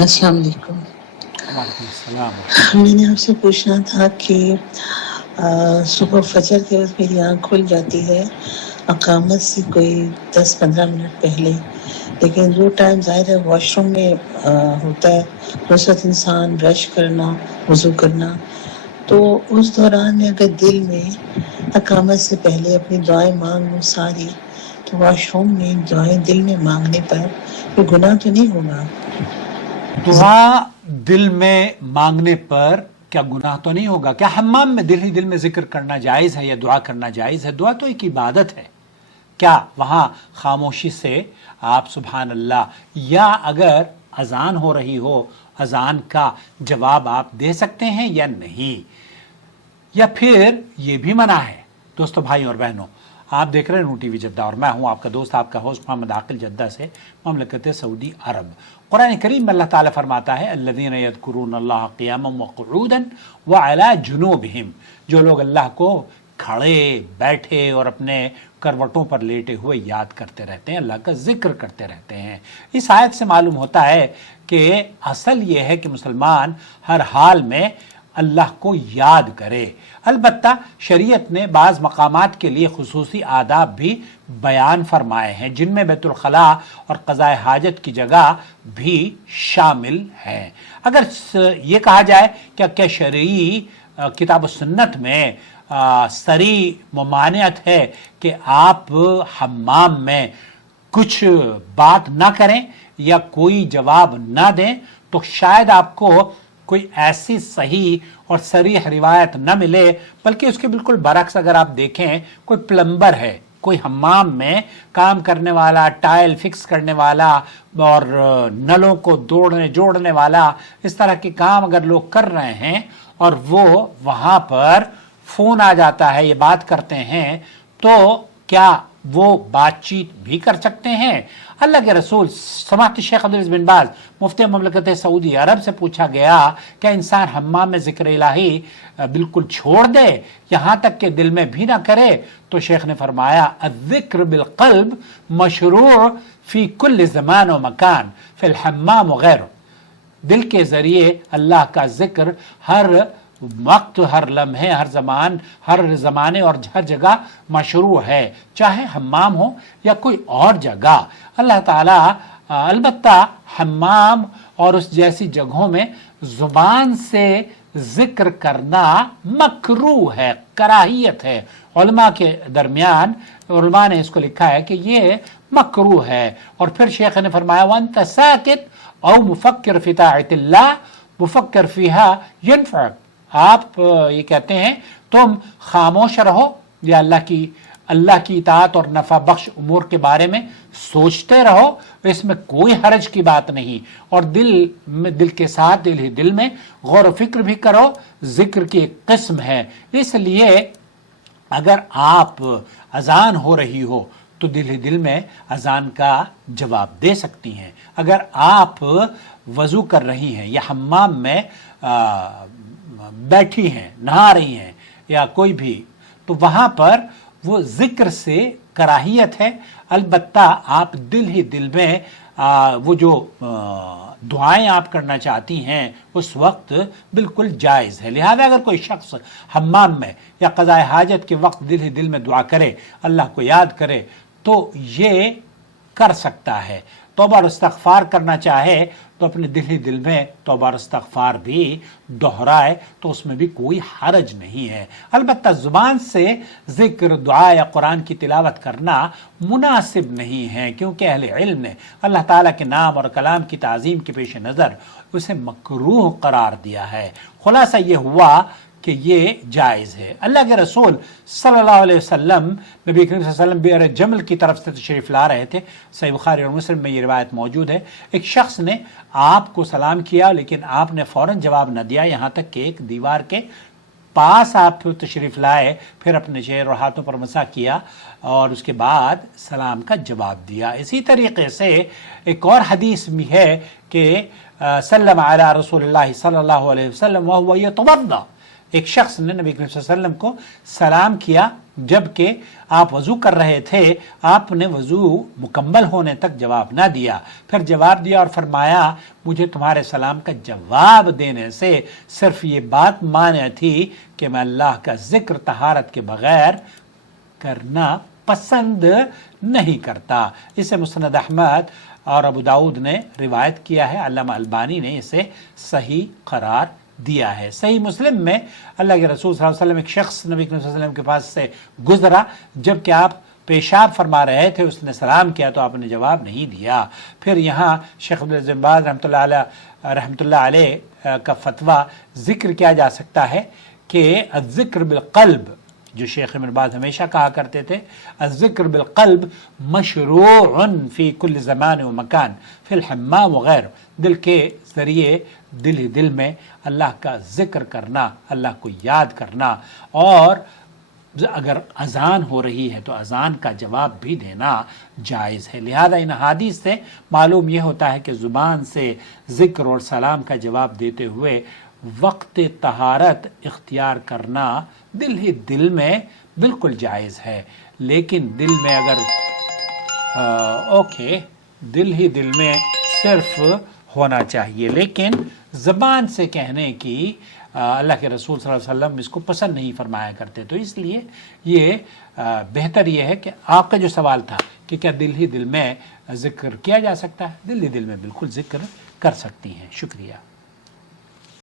السلام علیکم. وعلیکم السلام. میں نے آپ سے پوچھنا تھا کہ صبح فجر کے وقت میری آنکھ کھل جاتی ہے اقامت سے کوئی 10-15 منٹ پہلے، لیکن وہ ٹائم ظاہر ہے واش روم میں ہوتا ہے، اس وقت انسان برش کرنا، وضو کرنا، تو اس دوران میں اگر دل میں اقامت سے پہلے اپنی دعائیں مانگ لوں ساری، تو واش روم میں دعائیں دل میں مانگنے پر کوئی گناہ تو نہیں ہوگا؟ دعا دل میں مانگنے پر کیا گناہ تو نہیں ہوگا؟ کیا حمام میں دل ہی دل میں ذکر کرنا جائز ہے یا دعا کرنا جائز ہے؟ دعا تو ایک عبادت ہے. کیا وہاں خاموشی سے آپ سبحان اللہ، یا اگر اذان ہو رہی ہو اذان کا جواب آپ دے سکتے ہیں یا نہیں؟ یا پھر یہ بھی منع ہے؟ دوستو، بھائیوں اور بہنوں، آپ دیکھ رہے ہیں نون ٹی وی جدہ اور میں ہوں آپ کا دوست، آپ کا ہوسٹ محمد عاقل، جدہ سے، مملکت سعودی عرب. قرآن کریم میں اللہ تعالیٰ فرماتا ہے الذین یذکرون اللہ قیاما وقعودا وعلی جنوبہم، جو لوگ اللہ کو کھڑے، بیٹھے اور اپنے کروٹوں پر لیٹے ہوئے یاد کرتے رہتے ہیں، اللہ کا ذکر کرتے رہتے ہیں. اس آیت سے معلوم ہوتا ہے کہ اصل یہ ہے کہ مسلمان ہر حال میں اللہ کو یاد کرے. البتہ شریعت نے بعض مقامات کے لیے خصوصی آداب بھی بیان فرمائے ہیں، جن میں بیت الخلاء اور قضاء حاجت کی جگہ بھی شامل ہیں. اگر یہ کہا جائے کہ شرعی کتاب و سنت میں صریح ممانعت ہے کہ آپ حمام میں کچھ بات نہ کریں یا کوئی جواب نہ دیں، تو شاید آپ کو کوئی ایسی صحیح اور صریح روایت نہ ملے، بلکہ اس کے بالکل برعکس اگر آپ دیکھیں، کوئی پلمبر ہے، کوئی حمام میں کام کرنے والا، ٹائل فکس کرنے والا اور نلوں کو جوڑنے والا، اس طرح کے کام اگر لوگ کر رہے ہیں اور وہ وہاں پر فون آ جاتا ہے، یہ بات کرتے ہیں، تو کیا وہ بات چیت بھی کر سکتے ہیں؟ اللہ کے رسول سماحت شیخ عبدالعزیز بن باز مفتی مملکت سعودی عرب سے پوچھا گیا کہ انسان حمام میں ذکر الہی بالکل چھوڑ دے یہاں تک کہ دل میں بھی نہ کرے؟ تو شیخ نے فرمایا الذکر بالقلب مشروع فی کل زمان و مکان فی الحمام وغیرہ، دل کے ذریعے اللہ کا ذکر ہر وقت، ہر لمحے، ہر زمانے اور ہر جگہ مشروع ہے، چاہے حمام ہو یا کوئی اور جگہ. اللہ تعالیٰ البتہ حمام اور اس جیسی جگہوں میں زبان سے ذکر کرنا مکروہ ہے، کراہیت ہے. علماء کے درمیان علماء نے اس کو لکھا ہے کہ یہ مکروہ ہے. اور پھر شیخ نے فرمایا وَأَنْتَ سَاكِتْ او مفکر فی طاعت اللہ مفکر فیہا ینفعک، آپ یہ کہتے ہیں تم خاموش رہو یا اللہ کی اطاعت اور نفع بخش امور کے بارے میں سوچتے رہو، اس میں کوئی حرج کی بات نہیں. اور دل کے ساتھ دل ہی دل میں غور و فکر بھی کرو، ذکر کی ایک قسم ہے. اس لیے اگر آپ اذان ہو رہی ہو تو دل ہی دل میں اذان کا جواب دے سکتی ہیں. اگر آپ وضو کر رہی ہیں یا حمام میں بیٹھی ہیں، نہا رہی ہیں یا کوئی بھی، تو وہاں پر وہ ذکر سے کراہیت ہے. البتہ آپ دل ہی دل میں وہ جو دعائیں آپ کرنا چاہتی ہیں اس وقت بالکل جائز ہے. لہذا اگر کوئی شخص حمام میں یا قضاء حاجت کے وقت دل ہی دل میں دعا کرے، اللہ کو یاد کرے، تو یہ کر سکتا ہے. توبہ اور استغفار کرنا چاہے تو اپنے دل ہی دل میں توبہ اور استغفار بھی دہرائے، تو اس میں بھی کوئی حرج نہیں ہے. البتہ زبان سے ذکر، دعا یا قرآن کی تلاوت کرنا مناسب نہیں ہے، کیونکہ اہل علم نے اللہ تعالیٰ کے نام اور کلام کی تعظیم کے پیش نظر اسے مکروہ قرار دیا ہے. خلاصہ یہ ہوا کہ یہ جائز ہے. اللہ کے رسول صلی اللہ علیہ وسلم، نبی کریم صلی اللہ علیہ وسلم بئر جمل کی طرف سے تشریف لا رہے تھے. صحیح بخاری اور مسلم میں یہ روایت موجود ہے. ایک شخص نے آپ کو سلام کیا لیکن آپ نے فوراً جواب نہ دیا، یہاں تک کہ ایک دیوار کے پاس آپ تشریف لائے، پھر اپنے چہرے اور ہاتھوں پر مسح کیا اور اس کے بعد سلام کا جواب دیا. اسی طریقے سے ایک اور حدیث بھی ہے کہ سلم علی رسول اللہ صلی اللہ علیہ وسلم وهو یتوضا، ایک شخص نے نبی کریم صلی اللہ علیہ وسلم کو سلام کیا جبکہ آپ وضو کر رہے تھے، آپ نے وضو مکمل ہونے تک جواب نہ دیا، پھر جواب دیا اور فرمایا مجھے تمہارے سلام کا جواب دینے سے صرف یہ بات مانع تھی کہ میں اللہ کا ذکر طہارت کے بغیر کرنا پسند نہیں کرتا۔ اسے مسند احمد اور ابو داؤد نے روایت کیا ہے، علامہ البانی نے اسے صحیح قرار دیا ہے۔ صحیح مسلم میں اللہ کے رسول صلی اللہ علیہ وسلم ایک شخص نبی کریم صلی اللہ علیہ وسلم کے پاس سے گزرا، جبکہ آپ پیشاب فرما رہے تھے، اس نے سلام کیا تو آپ نے جواب نہیں دیا۔ پھر یہاں شیخ عبدالعزیز بن باز رحمۃ اللہ علیہ کا فتویٰ ذکر کیا جا سکتا ہے کہ الذکر بالقلب، جو شیخ ابن باز ہمیشہ کہا کرتے تھے، الذکر بالقلب مشروع فی کل زمان و مکان فی الحمام وغیرہ، دل کے ذریعے دل ہی دل میں اللہ کا ذکر کرنا، اللہ کو یاد کرنا، اور اگر اذان ہو رہی ہے تو اذان کا جواب بھی دینا جائز ہے۔ لہذا ان حدیث سے معلوم یہ ہوتا ہے کہ زبان سے ذکر اور سلام کا جواب دیتے ہوئے وقت طہارت اختیار کرنا دل ہی دل میں بالکل جائز ہے، لیکن دل میں اگر دل ہی دل میں صرف ہونا چاہیے، لیکن زبان سے کہنے کی اللہ کے رسول صلی اللہ علیہ وسلم اس کو پسند نہیں فرمایا کرتے۔ تو اس لیے یہ بہتر یہ ہے کہ آپ کا جو سوال تھا کہ کیا دل ہی دل میں ذکر کیا جا سکتا ہے، دل ہی دل میں بالکل ذکر کر سکتی ہیں۔ شکریہ۔